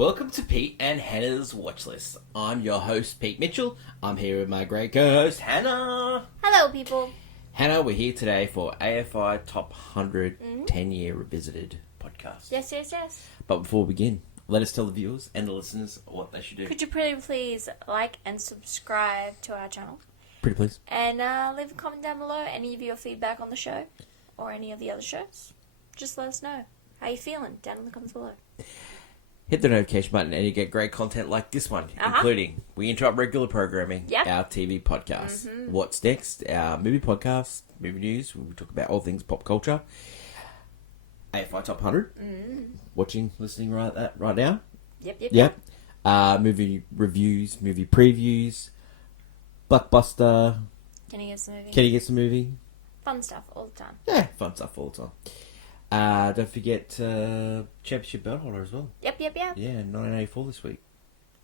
Welcome to Pete and Hannah's Watch List. I'm your host, Pete Mitchell. I'm here with my great co-host, Hannah. Hello, people. Hannah, we're here today for AFI Top 100 10-Year Revisited podcast. Yes. But before we begin, let us tell the viewers and the listeners what they should do. Could you please like and subscribe to our channel? Pretty please. And leave a comment down below, any of your feedback on the show or any of the other shows. Just let us know. How you feeling? Down in the comments below. Hit the notification button and you get great content like this one, including We Interrupt Regular Programming, our TV podcast. What's Next, our movie podcast, movie news, where we talk about all things pop culture. AFI Top 100, watching, listening right now. Yep. Movie reviews, movie previews, Blockbuster. Can you guess the movie? Can you guess the movie? Fun stuff all the time. Yeah, fun stuff all the time. Don't forget Championship belt holder as well. Yep. Yeah, 1984 this week.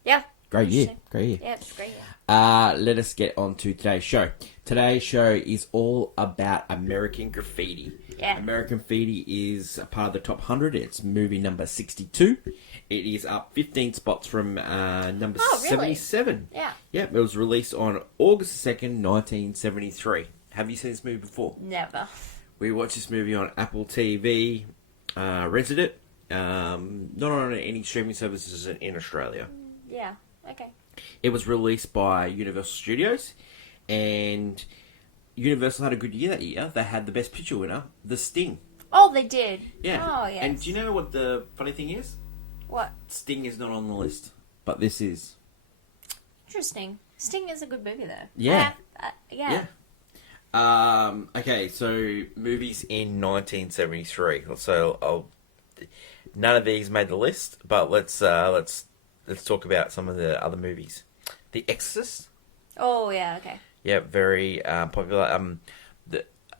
Yeah. Great year. Yeah, it's great year. Let us get on to today's show. Today's show is all about American Graffiti. Yeah. American Graffiti is a part of the top 100. It's movie number 62. It is up 15 spots from number 77. Yeah. Yep, it was released on August 2nd, 1973. Have you seen this movie before? Never. We watched this movie on Apple TV, rented it, not on any streaming services in Australia. Yeah, okay. It was released by Universal Studios, and Universal had a good year that year. They had the Best Picture winner, The Sting. Oh, they did? Yeah. Oh, yes. And do you know what the funny thing is? What? Sting is not on the list, but this is. Interesting. Sting is a good movie, though. Yeah. Yeah. Okay, so movies in 1973. So none of these made the list, but let's talk about some of the other movies. The Exorcist. Oh yeah, okay. Yeah, very popular.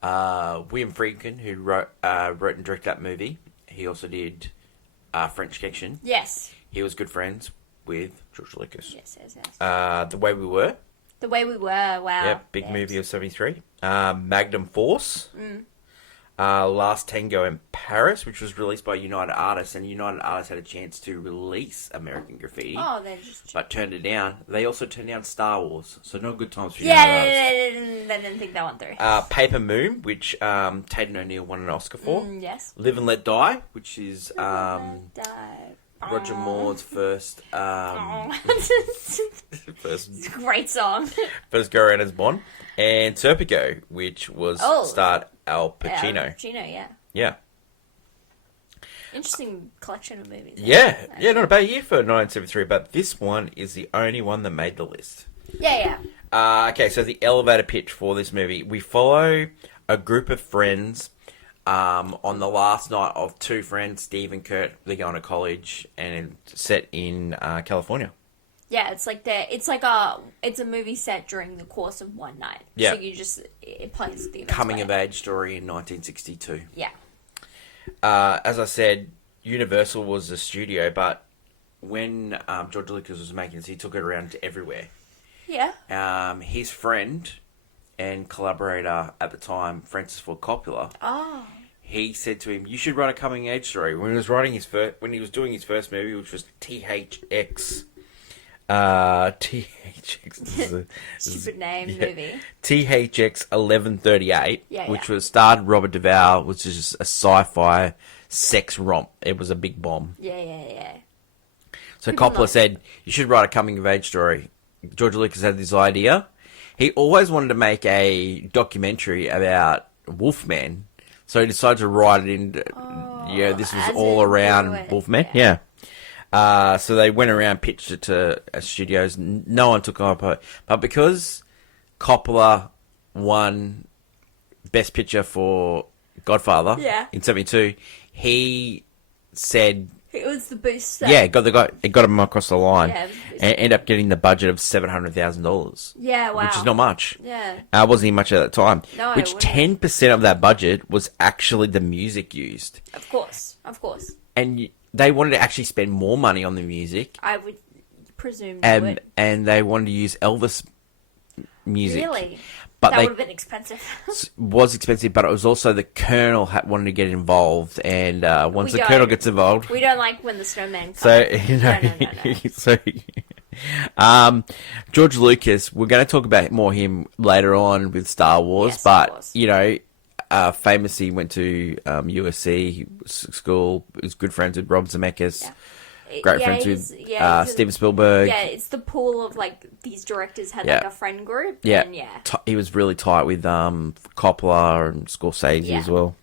William Friedkin, who wrote and directed that movie, he also did French Connection. Yes. He was good friends with George Lucas. Yes. The Way We Were. The Way We Were, wow. Yeah, big movie of 73. Magnum Force. Last Tango in Paris, which was released by United Artists, and United Artists had a chance to release American Graffiti. Oh, they just... But turned it down. They also turned down Star Wars, so not good times for United Artists. They didn't think that one through. Paper Moon, which Tatum O'Neal won an Oscar for. Yes. Live and Let Die, which is Roger Moore's first It's a great song. first go around as Bond, and Serpico, which was starred Al Pacino. Al Pacino, yeah. Interesting collection of movies. Yeah, not a bad year for 1973, but this one is the only one that made the list. Yeah. Okay, so the elevator pitch for this movie. We follow a group of friends on the last night of two friends, Steve and Kurt. They're going to college, and it's set in California. Yeah, it's a movie set during the course of one night. Yeah. So it plays the Coming of age story in 1962. Yeah. As I said, Universal was the studio, but when George Lucas was making this, he took it around to everywhere. Yeah. His friend and collaborator at the time, Francis Ford Coppola. Oh. He said to him, "You should write a coming age story." When he was doing his first movie, which was THX. THX. Stupid name movie. THX 1138, Yeah. which was starred Robert Duvall, which is just a sci-fi sex romp. It was a big bomb. Yeah. So Coppola said, "You should write a coming of age story." George Lucas had this idea. He always wanted to make a documentary about Wolfman, so he decided to write it in. This was all around Wolfman. Yeah. So they went around, pitched it to studios. No one took on it, but because Coppola won Best Picture for Godfather in '72, he said. It was the boost. Yeah, it got him across the line, Yeah, and ended up getting the budget of $700,000. Yeah, wow, which is not much. Yeah, wasn't even much at that time. No, which 10% of that budget was actually the music used. Of course, and they wanted to actually spend more money on the music. I would presume. And they wanted to use Elvis music. Really? But That they would have been expensive. was expensive, but it was also the Colonel wanted to get involved, and once We the don't. Colonel gets involved, We don't like when the snowman comes. so you know, No. so George Lucas, we're going to talk about more him later on with Star Wars, Yes, of but course. you know, famously went to USC school, was good friends with Rob Zemeckis. Yeah. Great Yeah, friends he's- with yeah, he's a- Steven Spielberg. Yeah, it's the pool of like these directors had Yeah. like a friend group. Yeah. And yeah. He was really tight with Coppola and Scorsese Yeah. as well.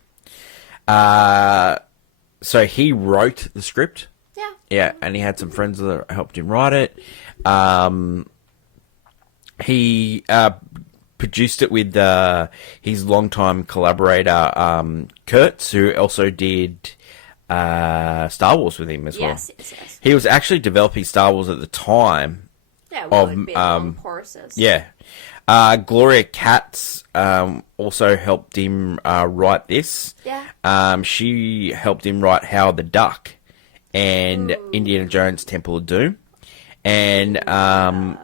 So he wrote the script. Yeah. Yeah, and he had some friends that helped him write it. He produced it with his longtime collaborator, Kurtz, who also did Star Wars with him as well. Yes. He was actually developing Star Wars at the time. Yeah, well, it'd be a long process. Yeah. Gloria Katz also helped him write this. Yeah. She helped him write Howard the Duck and Indiana Jones Temple of Doom. And Yeah.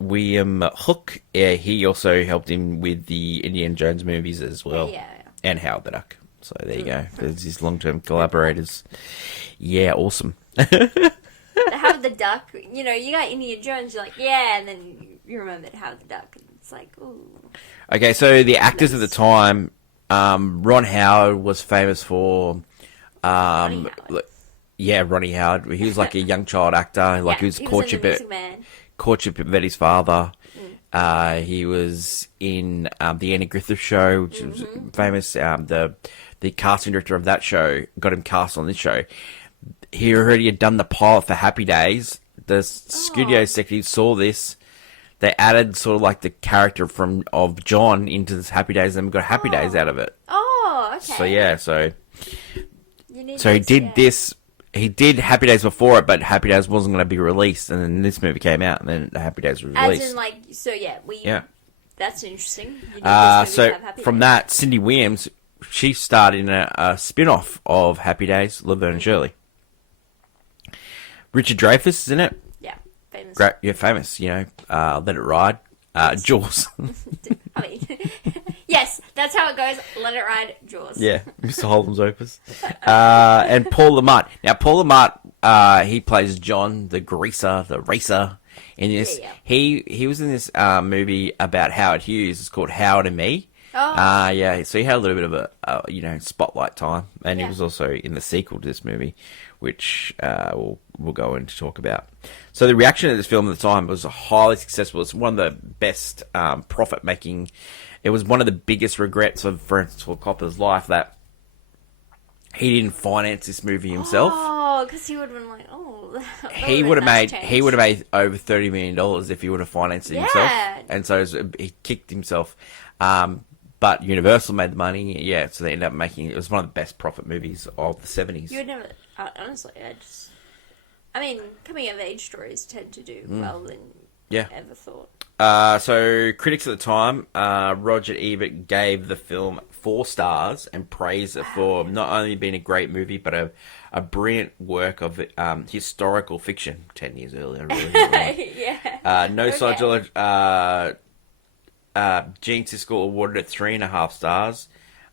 William Hook, he also helped him with the Indiana Jones movies as well. Yeah. And Howard the Duck. So there you go. There's his long-term collaborators. Yeah, awesome. Howard the Duck, you know, you got Indiana Jones, you're like, yeah, and then you remembered Howard the Duck, and it's like, ooh. Okay, so the actors at the time, Ron Howard was famous for, Ronnie Howard. yeah, Ronnie Howard. He was like a young child actor, like Yeah, he was in The courtship Music Man. at Betty's father. He was in the Andy Griffith Show, which was famous. The casting director of that show got him cast on this show. He already had done the pilot for Happy Days. The studio executives saw this. They added sort of like the character of John into this Happy Days, and we got Happy Days out of it. Oh, okay. So yeah, so He did this. He did Happy Days before it, but Happy Days wasn't going to be released, and then this movie came out, and then the Happy Days was released. As in, like, so yeah, Yeah. That's interesting. You need this movie to So have Happy from Days. that, Cindy Williams, she starred in a spin-off of Happy Days, Laverne and Shirley. Richard Dreyfuss is in it. Yeah, famous. Great, yeah, famous. You know, Let It Ride, Jaws. I mean, yes, that's how it goes. Let it ride, Jaws. Yeah, Mr. Holden's Opus. And Paul Le Mat. Now, Paul Le Mat, he plays John, the greaser, the racer. In this, Yeah. he was in this movie about Howard Hughes. It's called Howard and Me. Oh. Yeah. So he had a little bit of a spotlight time, and he Yeah. was also in the sequel to this movie, which we'll go in to talk about. So the reaction to this film at the time was highly successful. It's one of the best profit making. It was one of the biggest regrets of Francis Ford Coppola's life that he didn't finance this movie himself. Oh, because he would have been like, oh. He would have made over $30 million if he would have financed it himself, and so he kicked himself. But Universal made the money, yeah. So they ended up making it was one of the best profit movies of the 70s. You would never, honestly, I mean, coming of age stories tend to do well than Yeah. ever thought. So critics at the time, Roger Ebert gave the film 4 stars and praised it for not only being a great movie, but a brilliant work of historical fiction 10 years earlier. Really. Yeah. No Okay. Scientology. Gene Siskel awarded it 3.5 stars,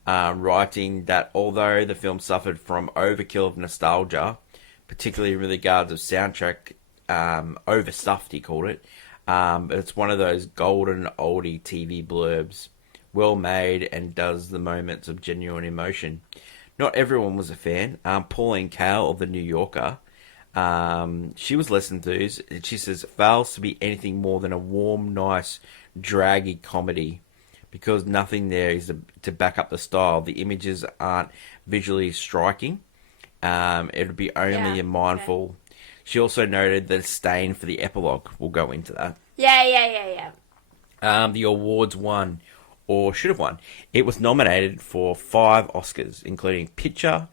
writing that although the film suffered from overkill of nostalgia, particularly with regards of soundtrack, overstuffed, he called it. It's one of those golden oldie TV blurbs, well made and does the moments of genuine emotion. Not everyone was a fan. Pauline Kael of the New Yorker, she was less enthused. She says it fails to be anything more than a warm, nice, draggy comedy because nothing there is to back up the style. The images aren't visually striking. It would be only a mindful. Okay. She also noted the disdain for the epilogue. We'll go into that. Yeah. The awards won, or should have won. It was nominated for 5 Oscars, including Picture,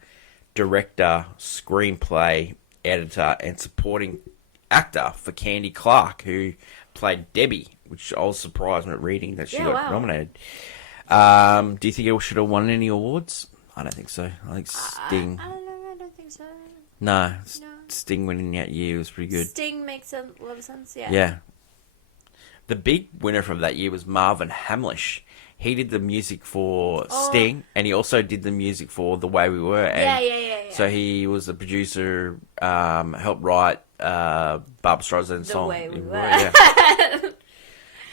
Director, Screenplay, Editor, and Supporting Actor for Candy Clark, who played Debbie, which I was surprised when reading that she got nominated. Do you think it should have won any awards? I don't think so. I think Sting. I don't know. I don't think so. No. Sting winning that year was pretty good. Sting makes a lot of sense, yeah. Yeah. The big winner from that year was Marvin Hamlish. He did the music for Sting, and he also did the music for The Way We Were. And Yeah. so he was the producer, helped write Barbra Streisand's The song. Way We Were. Yeah.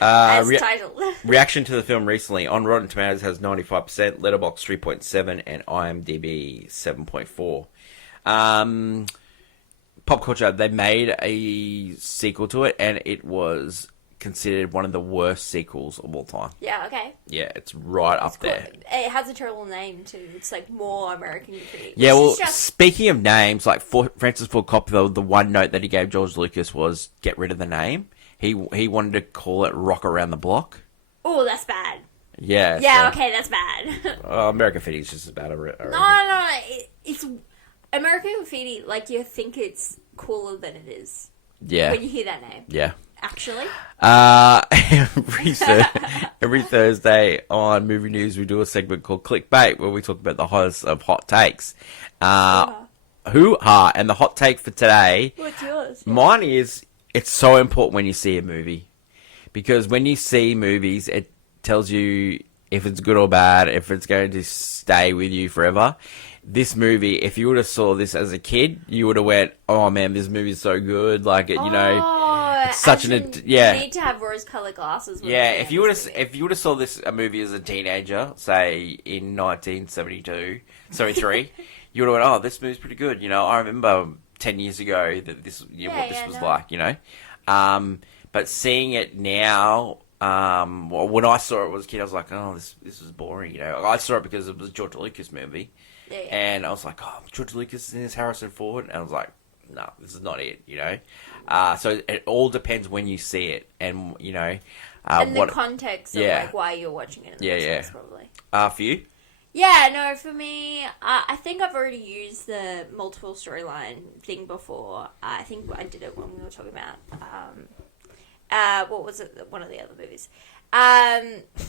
As titled. Reaction to the film recently on Rotten Tomatoes has 95%, Letterboxd 3.7, and IMDb 7.4. Pop culture, they made a sequel to it, and it was considered one of the worst sequels of all time. Yeah, okay. Yeah, it's right up Cool. there. It has a terrible name too. It's like more American Graffiti. Yeah, well, Just... speaking of names, like Francis Ford Coppola, the one note that he gave George Lucas was get rid of the name. He wanted to call it Rock Around the Block. Oh, that's bad. Yeah. Yeah, okay, that's bad. American Graffiti is just about No. It's American Graffiti. Like you think it's cooler than it is. Yeah. When you hear that name. Yeah. Actually. Every Thursday on Movie News, we do a segment called Clickbait, where we talk about the hottest of hot takes. Hoo-ha! And the hot take for today. What's yours? Mine is, it's so important when you see a movie. Because when you see movies, it tells you if it's good or bad, if it's going to stay with you forever. This movie, if you would have saw this as a kid, you would have went, "Oh man, this movie is so good!" Like it, you know, it's such You need to have rose-colored glasses. Yeah, if you would have saw this a movie as a teenager, say in 1972, 73, you would have went, "Oh, this movie's pretty good." You know, I remember 10 years ago that this was like. You know, but seeing it now. Well, when I saw it as a kid, I was like, "Oh, this is boring." You know, I saw it because it was a George Lucas movie. Yeah. And I was like, "Oh, George Lucas and his Harrison Ford," and I was like, "No, this is not it," you know. So it all depends when you see it, and you know, and the context of like why you're watching it. In the first place, probably. For you? Yeah, no, for me, I think I've already used the multiple storyline thing before. I think I did it when we were talking about what was it? One of the other movies.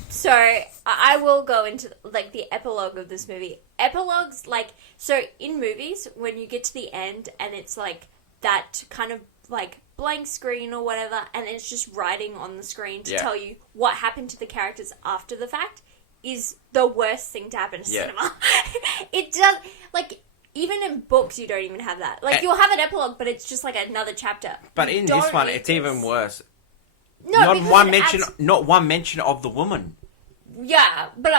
So I will go into like the epilogue of this movie. Epilogues, like, so in movies, when you get to the end and it's like that kind of like blank screen or whatever, and it's just writing on the screen to tell you what happened to the characters after the fact, is the worst thing to happen to cinema. It does, like, even in books you don't even have that. Like, you'll have an epilogue, but it's just like another chapter. But in this one, it's even worse. No, not one mention of the woman. Yeah, but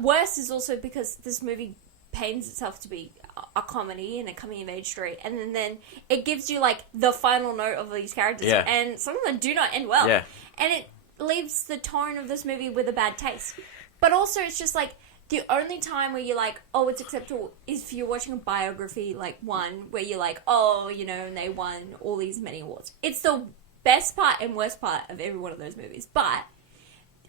worse is also because this movie pains itself to be a comedy and a coming-of-age story, and then it gives you, like, the final note of these characters, and some of them do not end well. Yeah. And it leaves the tone of this movie with a bad taste. But also, it's just, like, the only time where you're like, oh, it's acceptable is if you're watching a biography, like, one, where you're like, oh, you know, and they won all these many awards. It's the best part and worst part of every one of those movies. But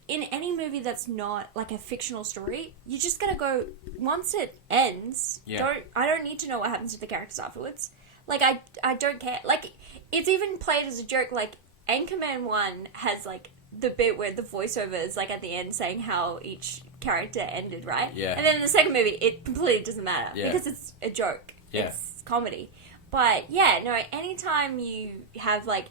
in any movie that's not like a fictional story, you just gotta go, once it ends, I don't need to know what happens to the characters afterwards. Like, I don't care. Like, it's even played as a joke. Like, Anchorman 1 has like the bit where the voiceover is like at the end saying how each character ended, right? Yeah. And then in the second movie, it completely doesn't matter because it's a joke. Yeah. It's comedy. But yeah, no, anytime you have like,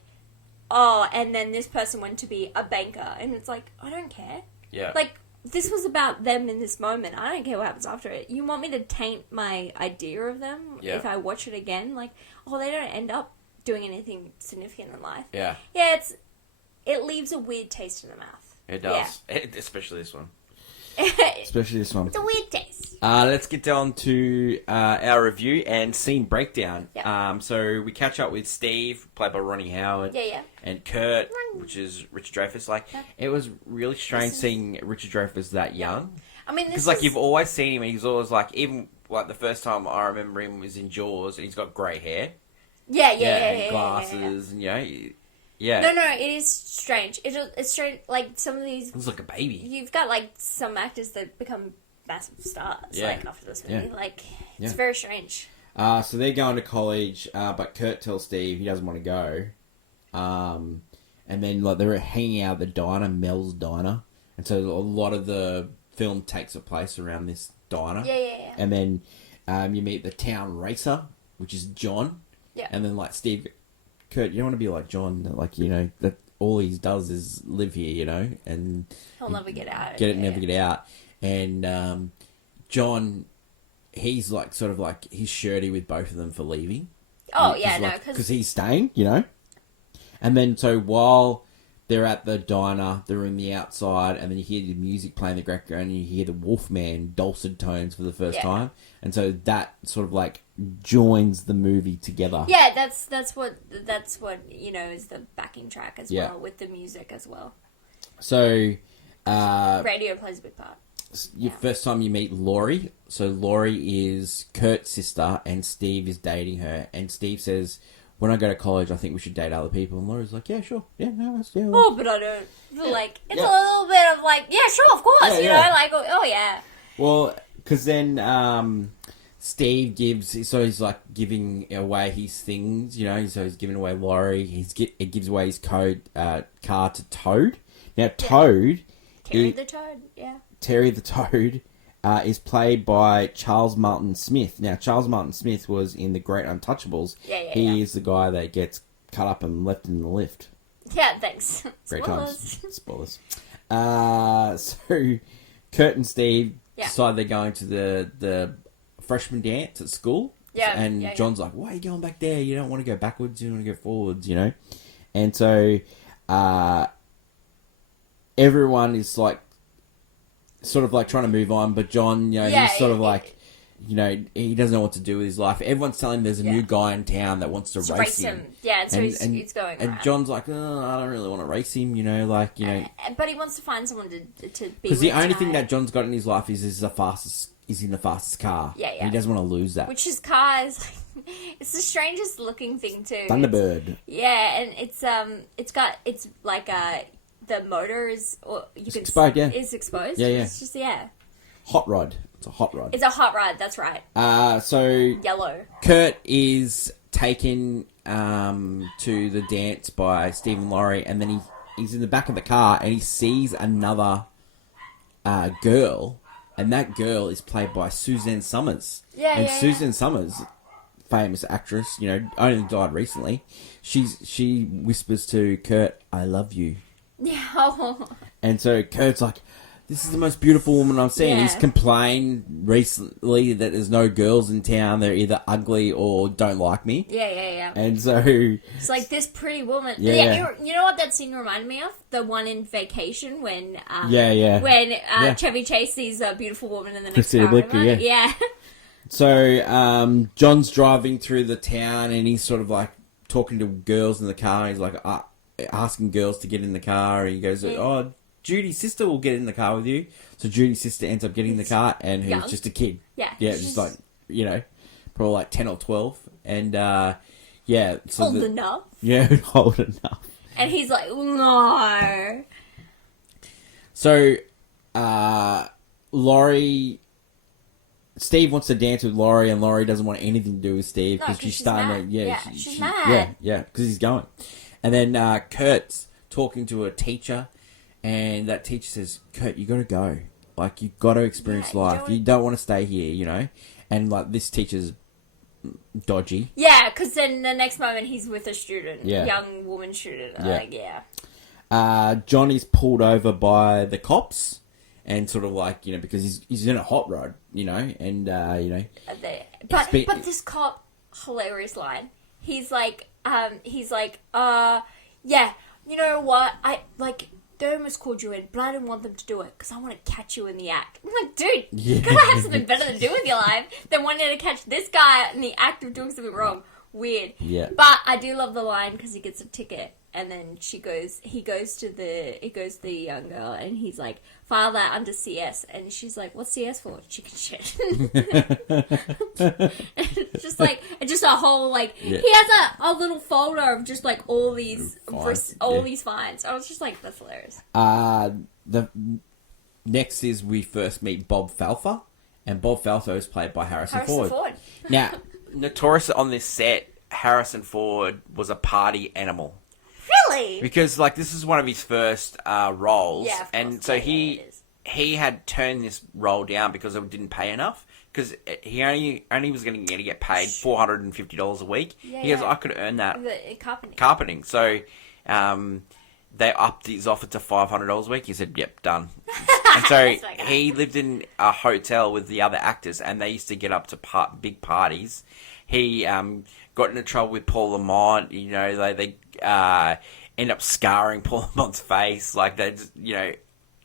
oh, and then this person went to be a banker, and it's like, I don't care. Yeah. Like, this was about them in this moment. I don't care what happens after it. You want me to taint my idea of them if I watch it again? Like, oh, they don't end up doing anything significant in life. Yeah. Yeah, it leaves a weird taste in the mouth. It does. Yeah. Especially this one. Especially this one. It's a weird taste. Let's get down to our review and scene breakdown. Yep. So we catch up with Steve, played by Ronnie Howard. Yeah. And Kurt, which is Richard Dreyfuss. Like, it was really strange seeing Richard Dreyfuss that young. I mean, because like you've always seen him, and he's always like, even like the first time I remember him was in Jaws, and he's got grey hair. Yeah, and glasses, and you know. Yeah. No, it is strange. It's strange. Like, some of these... It's like a baby. You've got, like, some actors that become massive stars, like, after this movie. Yeah. Like, it's very strange. So they're going to college, but Kurt tells Steve he doesn't want to go. And then, like, they're hanging out at the diner, Mel's Diner. And so a lot of the film takes place around this diner. Yeah. And then you meet the town racer, which is John. Yeah. And then, like, Steve, Kurt, you don't want to be like John, like, you know, that all he does is live here, you know, and He'll never get out. never get out. And John, he's like sort of like he's shirty with both of them for leaving. Oh yeah, no, because he's staying, you know. And then so while they're at the diner, they're in the outside, and then you hear the music playing in the background, and you hear the Wolfman dulcet tones for the first time, and so that sort of like joins the movie together. Yeah, that's what you know is the backing track as well with the music as well. So radio plays a big part. Your first time you meet Laurie. So Laurie is Kurt's sister, and Steve is dating her. And Steve says, "When I go to college, I think we should date other people." And Laurie's like, "Yeah, sure, yeah, no, that's yeah." Oh, but I don't like. It's a little bit of like, yeah, sure, of course, you know, like, oh yeah. Well, because then Steve gives, so he's like giving away his things, you know. So he's giving away Laurie. He gives away his car to Toad. Now Toad, Terry the Toad, yeah. Terry the Toad is played by Charles Martin Smith. Now, Charles Martin Smith was in The Great Untouchables. He is the guy that gets cut up and left in the lift. Yeah, thanks. Great times. Spoilers. So, Kurt and Steve decide they're going to the freshman dance at school. Yeah. And John's like, "Why are you going back there? You don't want to go backwards, you want to go forwards, you know?" And so, everyone is like, sort of like trying to move on, but John, you know, he's sort of like, you know, he doesn't know what to do with his life. Everyone's telling him there's a new guy in town that wants to race him. Yeah, so he's going and around. John's like, "Oh, I don't really want to race him, you know, like, you know." But he wants to find someone to be Because the with only tonight. thing that John's got in his life is in the fastest car. Yeah. And he doesn't want to lose that. Which his car is like, it's the strangest looking thing too. Thunderbird. And it's like the motor is, or you can exposed, is exposed. Yeah. It's just Hot rod. It's a hot rod. It's a hot rod. That's right. So Yellow. Kurt is taken to the dance by Steve and Laurie, and then he's in the back of the car and he sees another girl, and that girl is played by Suzanne Summers. Suzanne Summers, famous actress, you know, only died recently. She whispers to Kurt, "I love you." Yeah. And so Kurt's like, "This is the most beautiful woman I've seen." He's complained recently that there's no girls in town. They're either ugly or don't like me. Yeah. And so it's like this pretty woman. You know what that scene reminded me of? The one in Vacation when when Chevy Chase sees a beautiful woman in the next car. Blicker, yeah. So John's driving through the town and he's sort of like talking to girls in the car. He's like asking girls to get in the car. And he goes, "Oh, Judy's sister will get in the car with you." So Judy's sister ends up getting in the car, and who's just a kid. Yeah. Just like, you know, probably like 10 or 12. And, so old enough. Yeah, old enough. And he's like, "No." So, Steve wants to dance with Laurie, and Laurie doesn't want anything to do with Steve because she's starting to, she's mad. Yeah, because he's going. And then Kurt's talking to a teacher, and that teacher says, "Kurt, you got to go. Like, you got to experience life. You don't want to stay here, you know." And like, this teacher's dodgy. Yeah, because then the next moment he's with a student, young woman student. Johnny's pulled over by the cops, and sort of like, you know, because he's in a hot rod, you know, and you know. But this cop, hilarious line. He's like, yeah, you know what? They almost called you in, but I didn't want them to do it because I want to catch you in the act. I'm like, dude, you gotta have something better to do with your life than wanting to catch this guy in the act of doing something wrong. Weird. Yeah. But I do love the line because he gets a ticket, and then he goes to the young girl, and he's like, "File that under CS," and she's like, "What's CS for?" "Chicken shit." It's just like, just a whole like, he has a little folder of just like all these these fines. I was just like, that's hilarious. The next is we first meet Bob Falfer, and Bob Falfer is played by Harrison Ford. Now, notorious on this set, Harrison Ford was a party animal. Really? Because like this is one of his first roles, yeah, and so he had turned this role down because it didn't pay enough. because he only was going to get paid $450 a week. Yeah, He goes, yeah. I could earn that The carpeting. carpeting. So they upped his offer to $500 a week. He said, "Yep, done." And so That's my guy. he lived in a hotel with the other actors, and they used to get up to big parties. He got into trouble with Paul Lamont. You know, they end up scarring Paul Lamont's face. Like, they just, you know,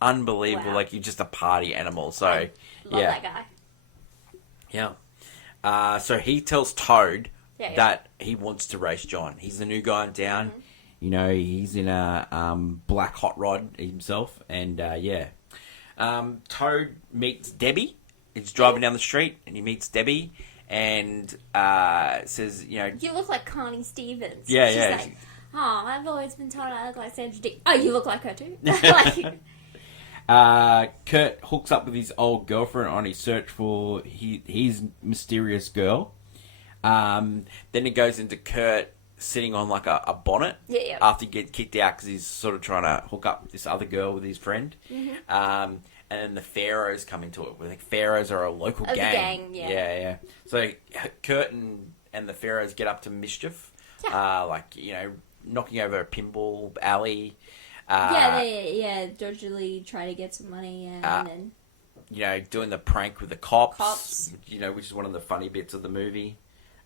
unbelievable. Wow. Like, you're just a party animal. So, Love yeah. that guy. Yeah. So he tells Toad Yeah, yeah. that he wants to race John. He's the new guy in town. Mm-hmm. You know, he's in a black hot rod himself. And, Toad meets Debbie. He's driving down the street, and he meets Debbie and says, you know... You look like Connie Stevens. Yeah, She's yeah. like, oh, I've always been told I look like Sandra Dee. Oh, you look like her too. Like, Kurt hooks up with his old girlfriend on his search for his mysterious girl. Then he goes into Kurt sitting on like a bonnet Yeah. after he gets kicked out because he's sort of trying to hook up this other girl with his friend. Mm-hmm. And then the Pharaohs come into it. The Pharaohs are a local Oh, the gang. gang, yeah. Yeah. So Kurt and the Pharaohs get up to mischief. Yeah. Like, you know, knocking over a pinball alley. they dodgily try to get some money and then... You know, doing the prank with the cops. Cops. You know, which is one of the funny bits of the movie.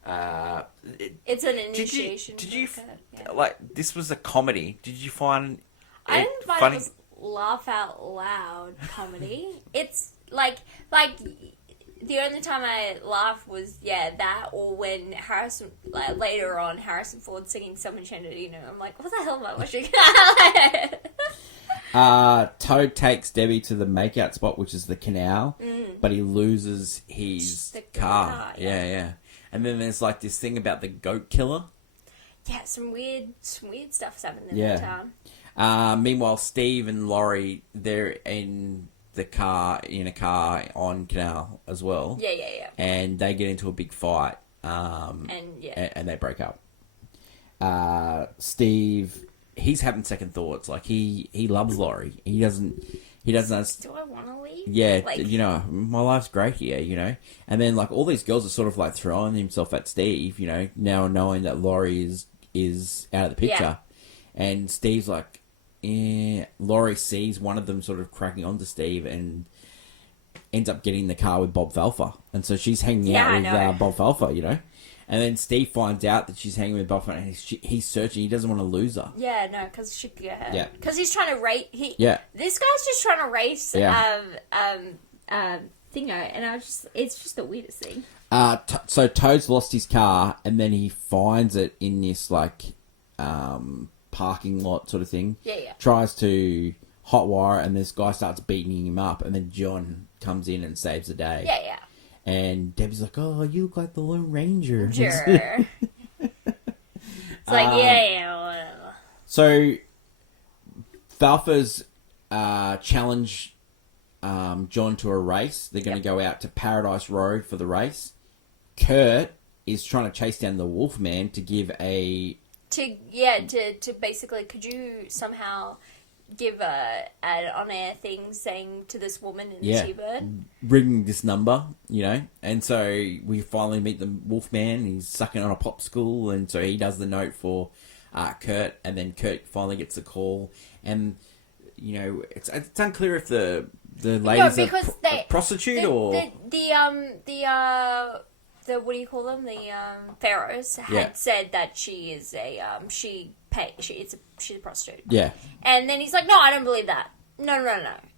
It's an initiation. Did you for Kurt, yeah. like, this was a comedy. Did you find I didn't find funny? it was laugh out loud comedy. It's like the only time I laughed was that, or when Harrison later on Harrison Ford singing Some Enchanted Evening. I'm like, what the hell am I watching? Toad takes Debbie to the makeout spot, which is the canal, but he loses his The car. car, Yeah. And then there's like this thing about the goat killer. Yeah, some weird stuff's happened in Yeah. the town. Meanwhile, Steve and Laurie, they're in a car on canal as well. Yeah. And they get into a big fight. And And they break up. Steve, he's having second thoughts. Like, he loves Laurie. He doesn't. do I want to leave? Yeah, Like, you know, my life's great here, you know. And then, like, all these girls are sort of, like, throwing himself at Steve, you know, now knowing that Laurie is out of the picture. Yeah. And Steve's like, Laurie sees one of them sort of cracking onto Steve and ends up getting in the car with Bob Falfa. And so she's hanging out I with know. Bob Falfa, you know. And then Steve finds out that she's hanging with Bob Falfa, and he's searching. He doesn't want to lose her. Yeah, no, because she could get hurt. Yeah. Because he's trying to race. Yeah. This guy's just trying to race. Yeah. Thingo, and it's just the weirdest thing. So Toad's lost his car, and then he finds it in this, like, parking lot sort of thing. Yeah. Tries to hotwire, and this guy starts beating him up, and then John comes in and saves the day. Yeah. And Debbie's like, "Oh, you look like the Lone Ranger." Sure. It's like, whatever. So, Falfa's challenge John to a race. They're going to go out to Paradise Road for the race. Kurt is trying to chase down the Wolfman to give a... To basically, could you somehow give an on-air thing saying to this woman in the T-Bird? Ring this number, you know. And so we finally meet the Wolfman. He's sucking on a popsicle, and so he does the note for Kurt, and then Kurt finally gets the call. And, you know, it's unclear if the lady's a prostitute or... The what do you call them? The pharaohs had said that she is a she's a prostitute. Yeah. And then he's like, no, I don't believe that. No.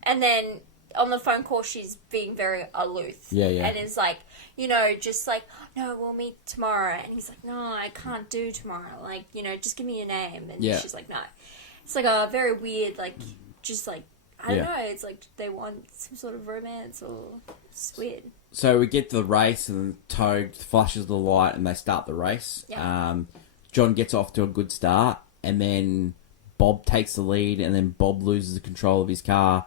And then on the phone call, she's being very aloof. Yeah. And is like, you know, just like, no, we'll meet tomorrow. And he's like, no, I can't do tomorrow. Like, you know, just give me your name. And she's like, no. It's like a very weird, like, just like, I don't know. It's like they want some sort of romance or it's weird. So we get to the race, and Toad flashes the light, and they start the race. Yeah. John gets off to a good start, and then Bob takes the lead, and then Bob loses the control of his car.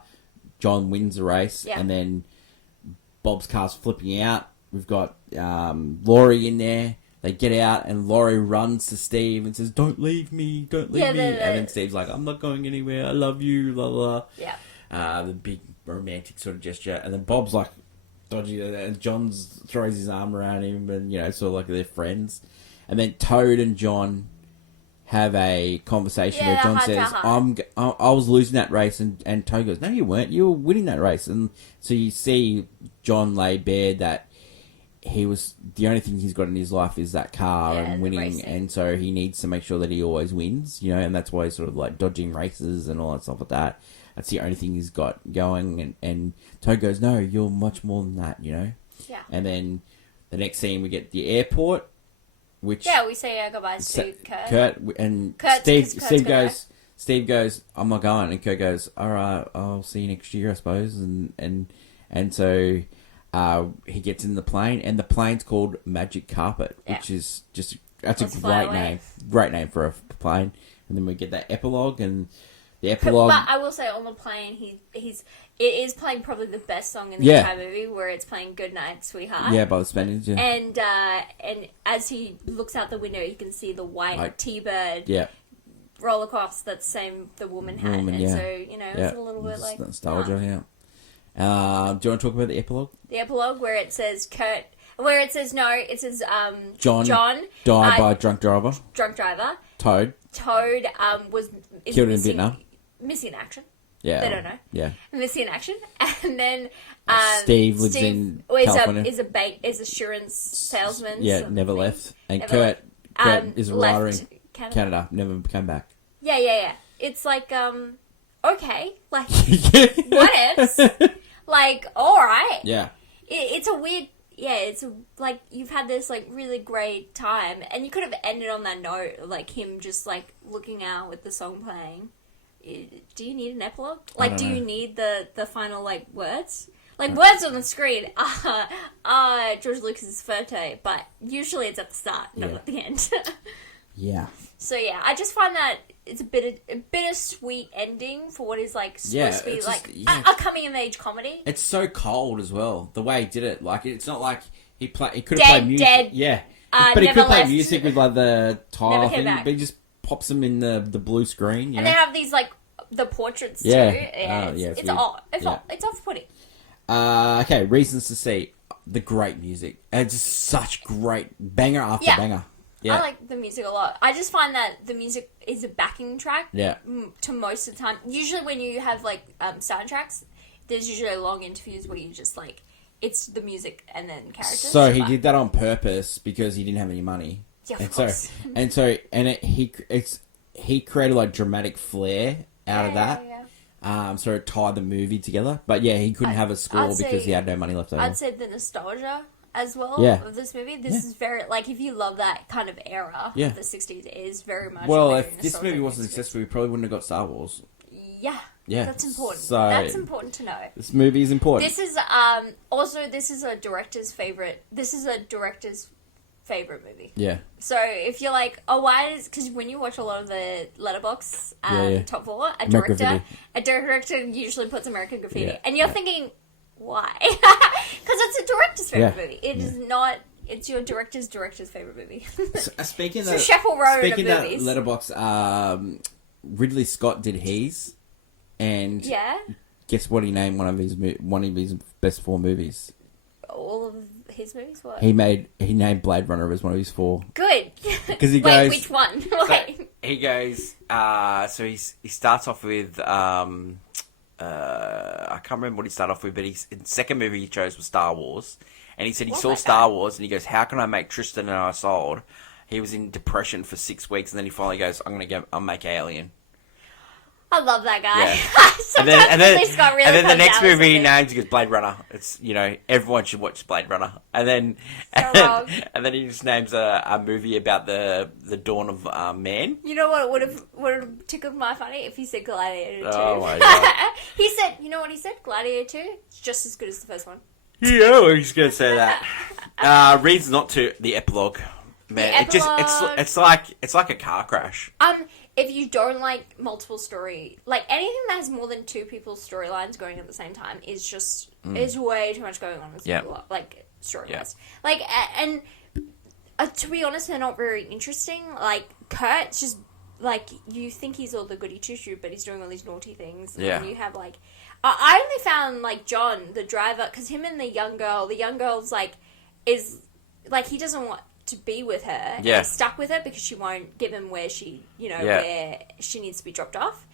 John wins the race, and then Bob's car's flipping out. We've got Laurie in there. They get out, and Laurie runs to Steve and says, "Don't leave me, don't leave me." And then Steve's like, "I'm not going anywhere. I love you." La la. Yeah. The big romantic sort of gesture, and then Bob's like, dodgy. And John throws his arm around him, and sort of like they're friends. And then Toad and John have a conversation where John says, I was losing that race, and Toad goes, no, you weren't. You were winning that race. And so you see John lay bare that he was the only thing he's got in his life is that car and winning, and so he needs to make sure that he always wins, and that's why he's sort of like dodging races and all that stuff like that. That's the only thing he's got going, and Toad goes, no, you're much more than that, Yeah. And then the next scene we get the airport, which we say our goodbyes to Kurt and Steve goes, I'm not going, and Kurt goes, all right, I'll see you next year, I suppose, and so. He gets in the plane, and the plane's called Magic Carpet, which is that's a great name for a plane. And then we get that epilogue, and the epilogue. But I will say, on the plane, it is playing probably the best song in the entire movie, where it's playing "Good Night, Sweetheart." Yeah, by the Spaniards. Yeah. And as he looks out the window, you can see the white T-bird. Yeah. Roll across that the woman had, so it's a little bit like nostalgia. Yeah. Do you want to talk about the epilogue? The epilogue where it says it says John died by a drunk driver. Toad was killed in Vietnam. Missing in action. Yeah, they don't know. Yeah, missing in action, and then Steve lives in California. Is assurance salesman. Yeah, never left. And Kurt is a writer in Canada. Never came back. Yeah. It's like okay, like what ifs? Like, all right. Yeah. It's a weird. Yeah, it's like you've had this like really great time, and you could have ended on that note, like him just like looking out with the song playing. Do you need an epilogue? Like, do you need the final like words? Like words on the screen George Lucas's forte, but usually it's at the start, not at the end. Yeah. So yeah, I just find that it's a bittersweet ending for what is like supposed to be like a coming of age comedy. It's so cold as well. The way he did it, like it's not like he could have played music. Dead. Yeah, but he could play left. Music with like the tile thing, back. but he just pops them in the blue screen. And they have these like the portraits too. Yeah, it's off-putting. Okay, reasons to see the great music. It's just such great banger after banger. Yeah. I like the music a lot. I just find that the music is a backing track to most of the time. Usually when you have like soundtracks, there's usually long interviews where you just like, it's the music and then characters. So he did that on purpose because he didn't have any money. Yeah, of course. He created like dramatic flair out of that. Yeah. So it tied the movie together. But yeah, he couldn't have a score because he had no money left over. I'd say the nostalgia as well of this movie. This is very, like, if you love that kind of era of the 60s, it is very much if this movie wasn't successful, we probably wouldn't have got Star Wars. Yeah. That's important. So that's important to know. This movie is important. This is this is a director's favorite. This is a director's favorite movie. Yeah. So if you're like, because when you watch a lot of the Letterboxd top 4, a director usually puts American Graffiti, and you're thinking, why? Because it's a director's favorite movie. It is not. It's your director's favorite movie. Speaking of Sheffield Road speaking of of movies. Letterboxd, Ridley Scott did his, and guess what? He named one of his best 4 movies. All of his movies. What? He named Blade Runner as one of his 4. Good. Because he goes. goes. Wait, which one? He goes. So he starts off with. I can't remember what he started off with, but his second movie he chose was Star Wars. And he said he saw Star Wars, and he goes, how can I make Tristan and Isolde? He was in depression for 6 weeks, and then he finally goes, I'll make Alien. I love that guy. Yeah. and then the next movie he names, he goes, Blade Runner. It's, everyone should watch Blade Runner. And then he just names a movie about the dawn of man. You know what would have tickled my funny if he said Gladiator 2. Oh my God. He said, you know what he said? Gladiator 2? It's just as good as the first one. Yeah, he's going to say that. Reasons not to, the epilogue. Man, it's like a car crash. If you don't like multiple story, like anything that has more than 2 people's storylines going at the same time is just is way too much going on with like storylines. Like and to be honest, they're not very interesting. Like Kurt's just like, you think he's all the goody two-shoe, but he's doing all these naughty things. Yeah. And you have, like... I only found, like, John, the driver, because him and the young girl's, like, is... Like, he doesn't want to be with her. Yeah. He's stuck with her because she won't give him where she, Yeah. where she needs to be dropped off.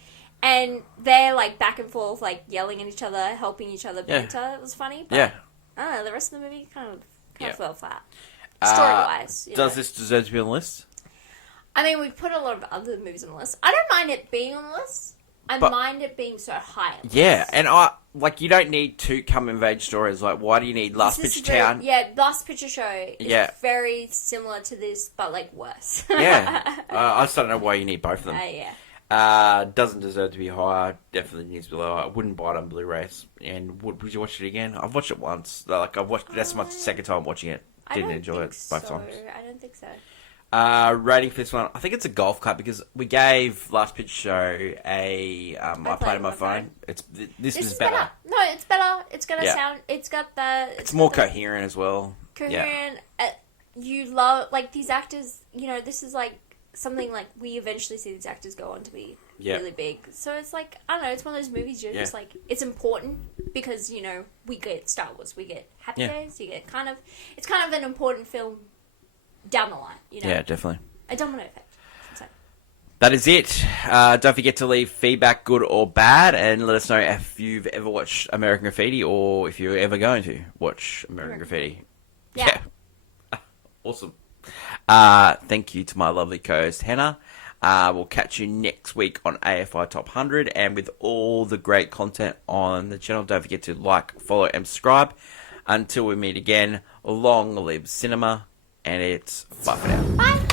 And they're, like, back and forth, like, yelling at each other, helping each other banter. It was funny. But, Yeah. I don't know, the rest of the movie kind Yeah. of fell flat. Story-wise. Does this deserve to be on the list? I mean, we've put a lot of other movies on the list. I don't mind it being on the list. I mind it being so high on the Yeah, list. and you don't need two coming-of-age stories. Like, why do you need Last This Picture is Town? Last Picture Show is very similar to this, but, like, worse. Yeah. I just don't know why you need both of them. Yeah. Doesn't deserve to be higher. Definitely needs to be lower. I wouldn't buy it on Blu-rays. And would you watch it again? I've watched it once. Like, I've watched. That's my second time watching it. Didn't enjoy it both times. I don't think so. Rating for this one, I think it's a golf cut because we gave Last Picture Show a I played on my phone. This is better. No, it's better. It's got a sound. It's got the. It's more coherent as well. Coherent. Yeah. You love, like, these actors. This is like something like we eventually see these actors go on to be really big. So it's like, I don't know. It's one of those movies you're just like, it's important because we get Star Wars, we get Happy Days, you get it's kind of an important film. Down the line, Yeah, definitely. A domino effect. So. That is it. Don't forget to leave feedback, good or bad, and let us know if you've ever watched American Graffiti or if you're ever going to watch American Graffiti. Yeah. Awesome. Thank you to my lovely co-host, Hannah. We'll catch you next week on AFI Top 100, and with all the great content on the channel, don't forget to like, follow, and subscribe. Until we meet again, long live cinema. And it's bye for now. Bye.